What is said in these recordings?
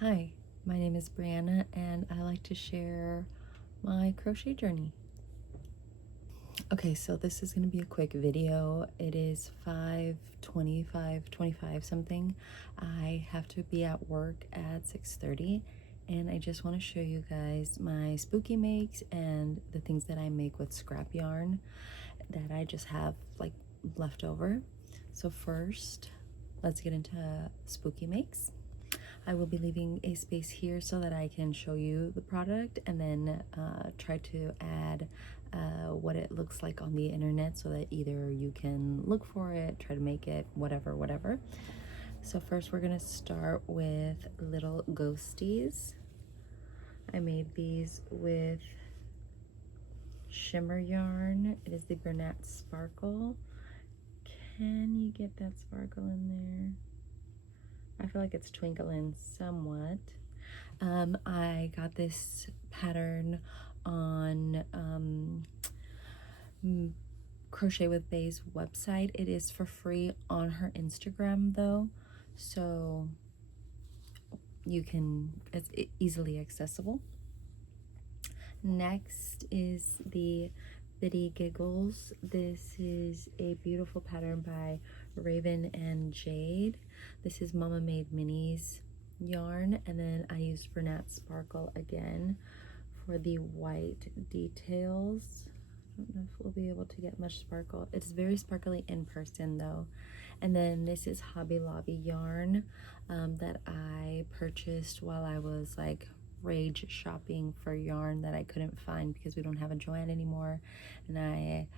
Hi, my name is Brianna and I like to share my crochet journey. Okay, so this is going to be a quick video. It is 5:25 something. I have to be at work at 6:30 and I just want to show you guys my spooky makes and the things that I make with scrap yarn that I just have like left over. So first, let's get into spooky makes. I will be leaving a space here so that I can show you the product and then try to add what it looks like on the internet so that either you can look for it, try to make it, whatever. So first we're gonna start with little ghosties. I made these with shimmer yarn. It is the Bernat Sparkle. Can you get that sparkle in there? I feel like it's twinkling somewhat. I got this pattern on Crochet with Bay's website. It is for free on her Instagram though, so it's easily accessible. Next is the Bitty Giggles. This is a beautiful pattern by Raven and Jade. This is Mama Made Minis yarn, and then I used Bernat Sparkle again for the white details. I don't know if we'll be able to get much sparkle. It's very sparkly in person though. And then this is Hobby Lobby yarn that I purchased while I was like rage shopping for yarn that I couldn't find because we don't have a Joann anymore, and I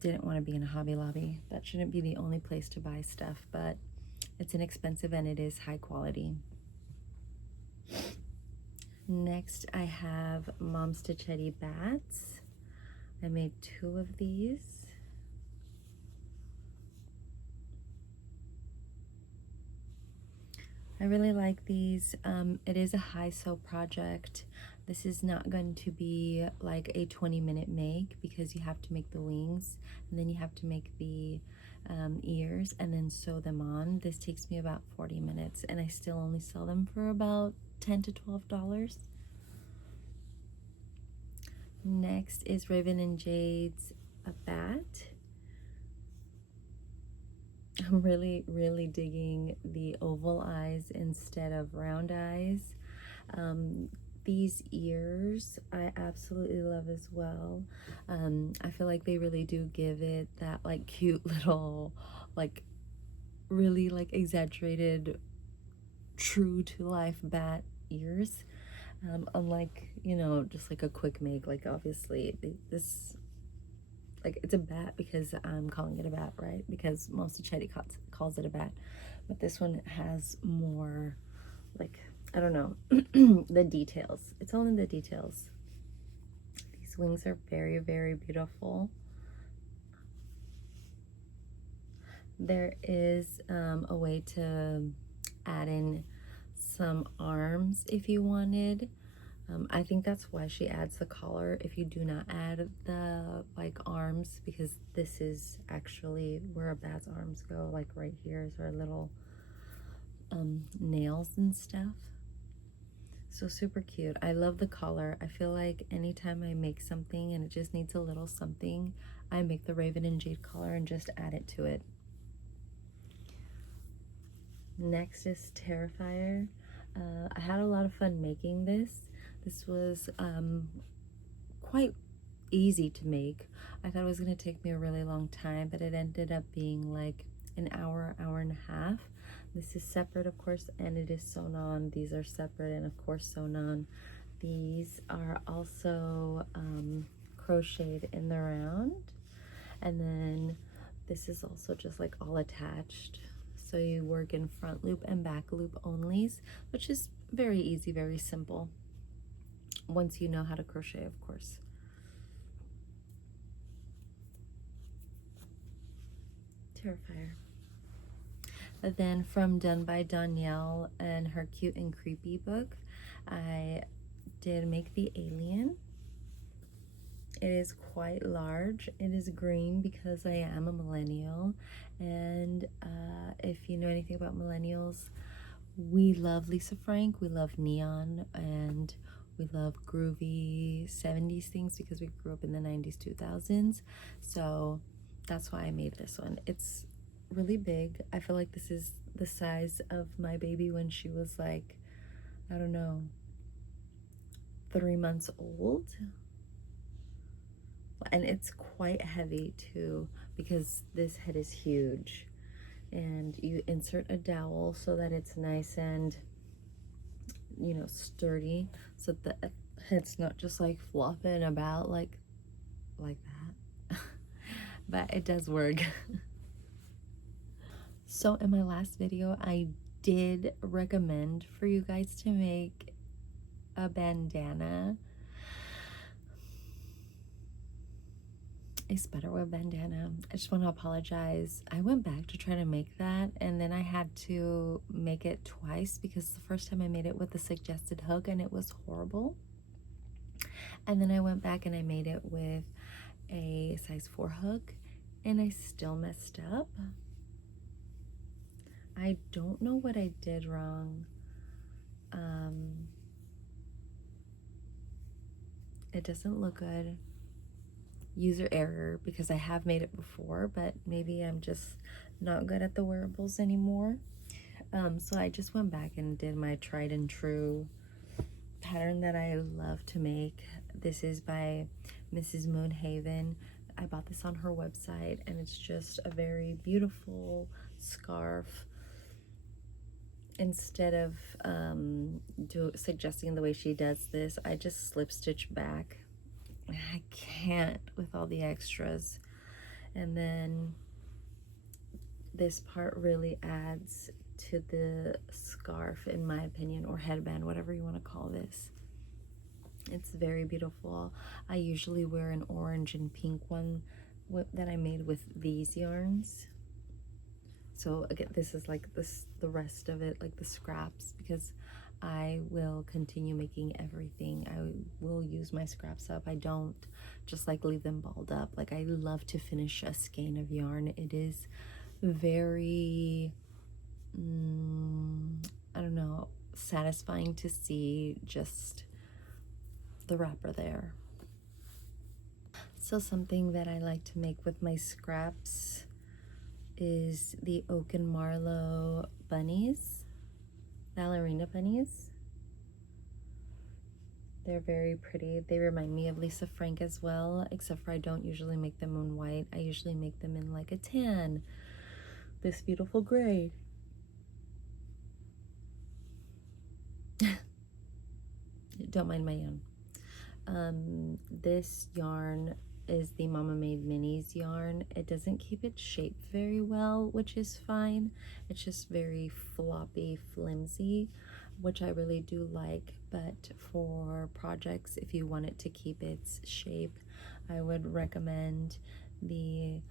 didn't want to be in a Hobby Lobby. That shouldn't be the only place to buy stuff, but it's inexpensive and it is high quality. Next I have Mom Stitchetti bats. I made 2 of these. I really like these. It is a high sew project. This is not going to be like a 20-minute make because you have to make the wings and then you have to make the ears and then sew them on. This takes me about 40 minutes and I still only sell them for about $10 to $12. Next is Raven and Jade's a bat. I'm really digging the oval eyes instead of round eyes. These ears I absolutely love as well. I feel like they really do give it that like cute little like really like exaggerated true to life bat ears. Unlike, you know, just like a quick make, like obviously this, like it's a bat because I'm calling it a bat, right? Because Mom Stitchetti calls it a bat, but this one has more, like, I don't know, the details. It's all in the details. These wings are very beautiful. There is a way to add in some arms if you wanted. I think that's why she adds the collar if you do not add the like arms, because this is actually where a bat's arms go, like right here is her little nails and stuff. So super cute. I love the collar. I feel like anytime I make something and it just needs a little something, I make the Raven and Jade collar and just add it to it. Next is Terrifier. I had a lot of fun making this. This was quite easy to make. I thought it was going to take me a really long time, but it ended up being like an hour and a half. This is separate, of course, and it is sewn on. These are separate and of course sewn on. These are also crocheted in the round, and then this is also just like all attached. So you work in front loop and back loop onlys, which is very easy, very simple, once you know how to crochet, of course. Terrifier. Then from Done by Danielle and her Cute and Creepy book, I did make the alien. It is quite large. It is green because I am a millennial, and if you know anything about millennials, We love Lisa Frank, we love neon, and we love groovy 70s things because we grew up in the 90s, 2000s. So that's why I made this one. It's really big. I feel like this is the size of my baby when she was like, I don't know, 3 months old. And it's quite heavy too because this head is huge. And you insert a dowel so that it's nice and, you know, sturdy, so that the head's not just like flopping about like that. But it does work. So in my last video, I did recommend for you guys to make a bandana, a spiderweb bandana. I just want to apologize. I went back to try to make that, and then I had to make it twice because the first time I made it with the suggested hook and it was horrible. And then I went back and I made it with a size 4 hook and I still messed up. I don't know what I did wrong. It doesn't look good. User error, because I have made it before, but maybe I'm just not good at the wearables anymore. So I just went back and did my tried and true pattern that I love to make. This is by Mrs. Moonhaven. I bought this on her website, and it's just a very beautiful scarf. Instead of suggesting the way she does this, I just slip stitch back. I can't with all the extras. And then this part really adds to the scarf, in my opinion, or headband, whatever you want to call this. It's very beautiful. I usually wear an orange and pink one that I made with these yarns. So again, this is like the rest of it, like the scraps, because I will continue making everything. I will use my scraps up. I don't just like leave them balled up. Like, I love to finish a skein of yarn. It is very, I don't know, satisfying to see just the wrapper there. So something that I like to make with my scraps is the Oak and Marlow bunnies, ballerina bunnies. They're very pretty. They remind me of Lisa Frank as well, except for I don't usually make them in white. I usually make them in like a tan, this beautiful gray. Don't mind my yarn. This yarn is the Mama Made Minis yarn. It doesn't keep its shape very well, which is fine. It's just very floppy, flimsy, which I really do like. But for projects, if you want it to keep its shape, I would recommend the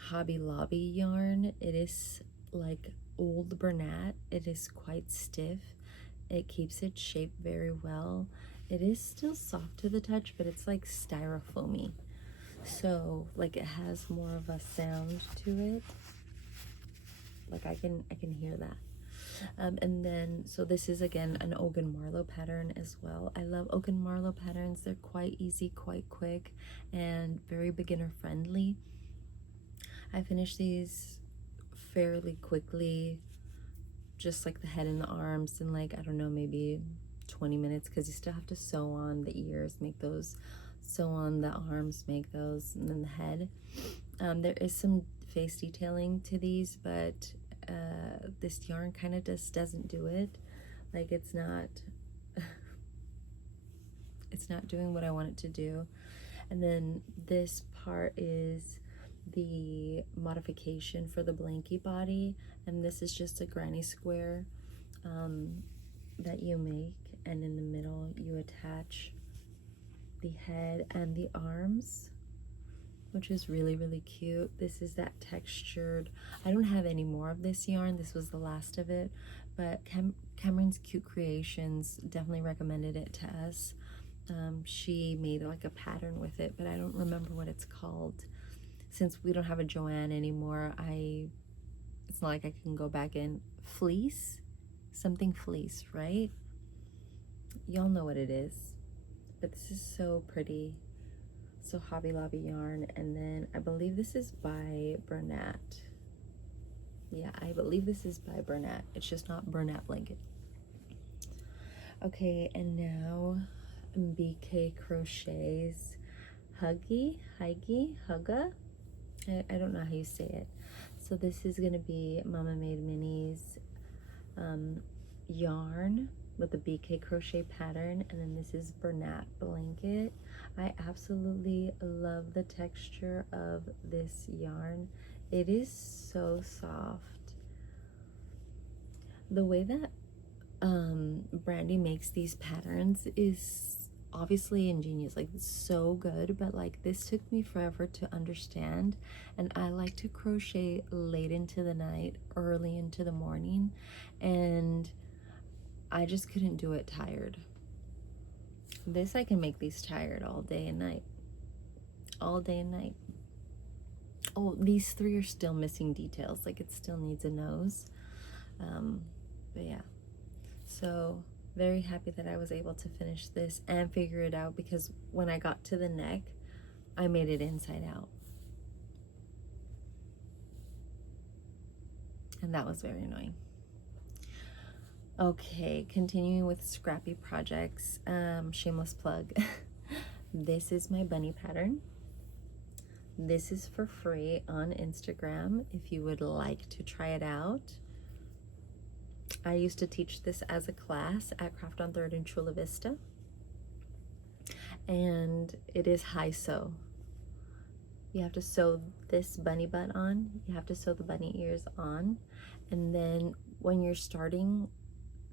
Hobby Lobby yarn. It is like old Bernat. It is quite stiff. It keeps its shape very well. It is still soft to the touch, but it's like styrofoamy. So like it has more of a sound to it. Like I can hear that. And then, so this is again an Oak and Marlow pattern as well. I love Oak and Marlow patterns. They're quite easy, quite quick, and very beginner friendly. I finished these fairly quickly, just like the head and the arms in like, I don't know, maybe 20 minutes, because you still have to sew on the ears, make those, sew on the arms, make those, and then the head. There is some face detailing to these, but this yarn kind of just doesn't do it. Like it's not it's not doing what I want it to do. And then this part is the modification for the blankie body, and this is just a granny square that you make, and in the middle you attach the head and the arms, which is really, really cute. This is that textured, I don't have any more of this yarn, this was the last of it, but Cameron's Cute Creations definitely recommended it to us. She made like a pattern with it, but I don't remember what it's called. Since we don't have a Joanne anymore, It's not like I can go back in. Fleece, something fleece, right? Y'all know what it is. But this is so pretty. So Hobby Lobby yarn. And then I believe this is by Bernat. Yeah, I believe this is by Bernat. It's just not Bernat blanket. Okay, and now BK Crochets Hugga. I don't know how you say it. So this is gonna be Mama Made Minis yarn with the BK crochet pattern, and then this is Bernat blanket. I absolutely love the texture of this yarn. It is so soft. The way that Brandy makes these patterns is obviously ingenious, like it's so good, but like this took me forever to understand. And I like to crochet late into the night, early into the morning, and I just couldn't do it tired. This, I can make these tired all day and night. All day and night. Oh, these three are still missing details, like it still needs a nose. But yeah, so very happy that I was able to finish this and figure it out, because when I got to the neck, I made it inside out. And that was very annoying. Okay, continuing with scrappy projects. Shameless plug. This is my bunny pattern. This is for free on Instagram if you would like to try it out. I used to teach this as a class at Craft on 3rd in Chula Vista. And it is high sew. You have to sew this bunny butt on. You have to sew the bunny ears on. And then when you're starting,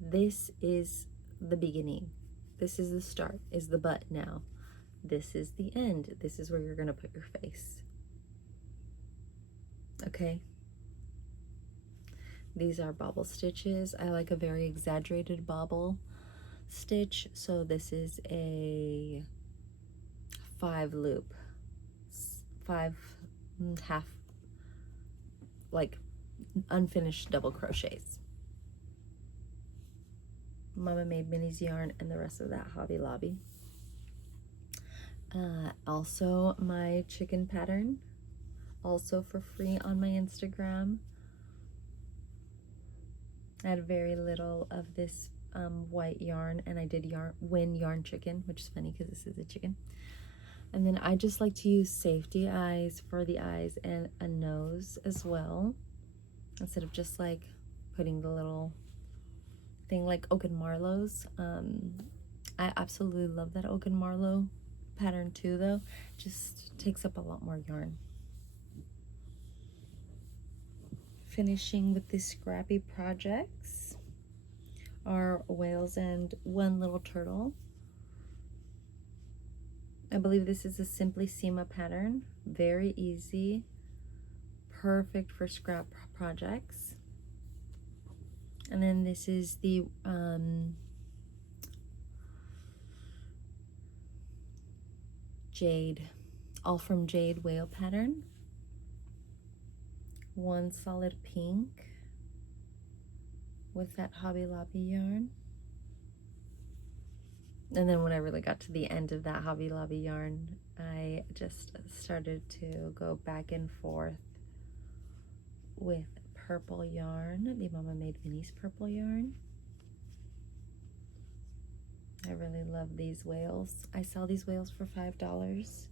this is the beginning. This is the start, is the butt now. This is the end. This is where you're gonna put your face. Okay? These are bobble stitches. I like a very exaggerated bobble stitch. So this is a 5 loop, 5 half, like unfinished double crochets. Mama Made Minis yarn and the rest of that Hobby Lobby. Also my chicken pattern, also for free on my Instagram. I had very little of this white yarn, and I did win yarn chicken, which is funny because this is a chicken. And then I just like to use safety eyes for the eyes and a nose as well, instead of just like putting the little thing like Oak and Marlowe's. I absolutely love that Oak and Marlowe pattern too, though. Just takes up a lot more yarn. Finishing with these scrappy projects are whales and one little turtle. I believe this is a Simply Sema pattern. Very easy, perfect for scrap projects. And then this is the Jade, all from Jade whale pattern. One solid pink with that Hobby Lobby yarn. And then when I really got to the end of that Hobby Lobby yarn, I just started to go back and forth with purple yarn, the Mama Made Minis purple yarn. I really love these whales. I sell these whales for $5.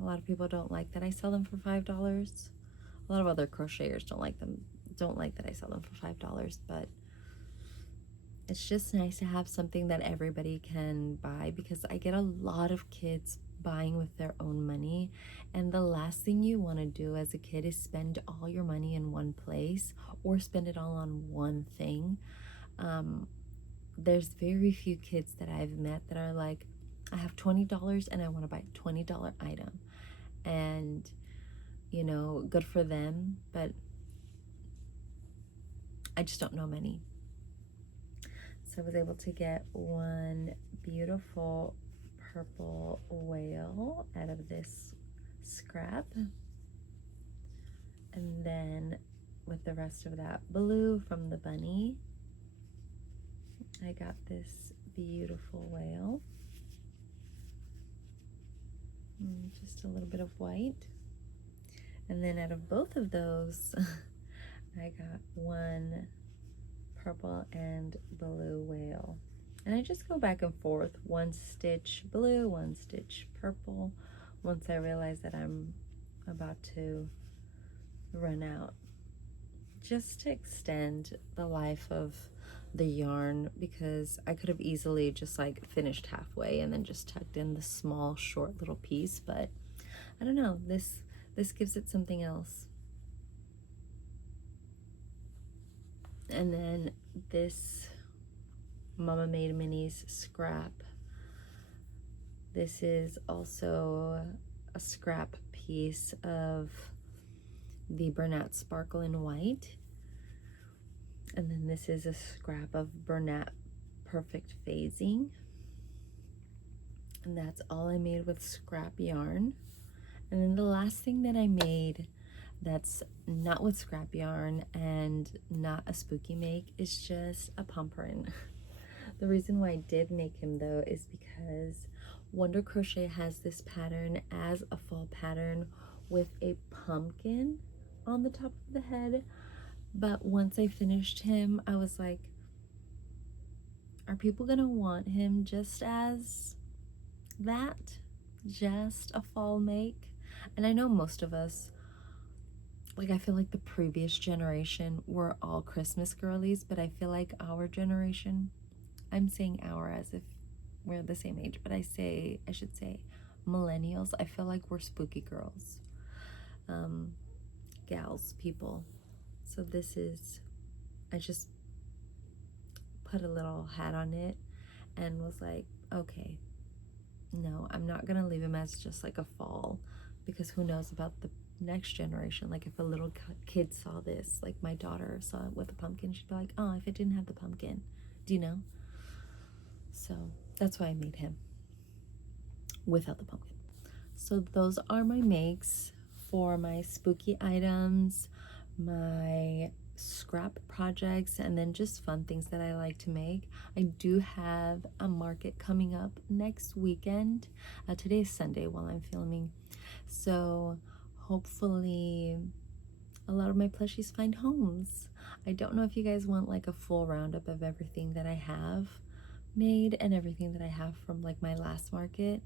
A lot of people don't like that I sell them for $5. A lot of other crocheters don't like that I sell them for $5, but it's just nice to have something that everybody can buy, because I get a lot of kids buying with their own money, and the last thing you want to do as a kid is spend all your money in one place or spend it all on one thing. There's very few kids that I've met that are like, I have $20 and I want to buy a $20 item. And, you know, good for them, but I just don't know many. So I was able to get one beautiful purple whale out of this scrap. And then with the rest of that blue from the bunny, I got this beautiful whale. Just a little bit of white. And then out of both of those, I got one purple and blue whale. And I just go back and forth, one stitch blue, one stitch purple, once I realize that I'm about to run out, just to extend the life of the yarn, because I could have easily just like finished halfway and then just tucked in the small short little piece, but I don't know, this gives it something else. And then this Mama Made Minis scrap. This is also a scrap piece of the Bernat Sparkle in White. And then this is a scrap of Bernat Perfect Phasing. And that's all I made with scrap yarn. And then the last thing that I made that's not with scrap yarn and not a spooky make is just a pumperin. The reason why I did make him though is because Wonder Crochet has this pattern as a fall pattern with a pumpkin on the top of the head. But once I finished him, I was like, are people gonna want him just as that? Just a fall make? And I know most of us, like, I feel like the previous generation were all Christmas girlies, but I feel like our generation, I'm saying our as if we're the same age, but I should say millennials, I feel like we're spooky girls, gals, people. So this is, I just put a little hat on it and was like, okay, no, I'm not gonna leave him as just like a fall, because who knows about the next generation. Like if a little kid saw this, like my daughter saw it with a pumpkin, she'd be like, oh, if it didn't have the pumpkin, do you know? So that's why I made him without the pumpkin. So those are my makes for my spooky items, my scrap projects, and then just fun things that I like to make. I do have a market coming up next weekend. Today is Sunday while I'm filming, so hopefully a lot of my plushies find homes. I don't know if you guys want like a full roundup of everything that I have made and everything that I have from like my last market,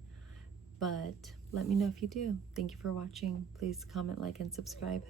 but let me know if you do. Thank you for watching. Please comment, like, and subscribe.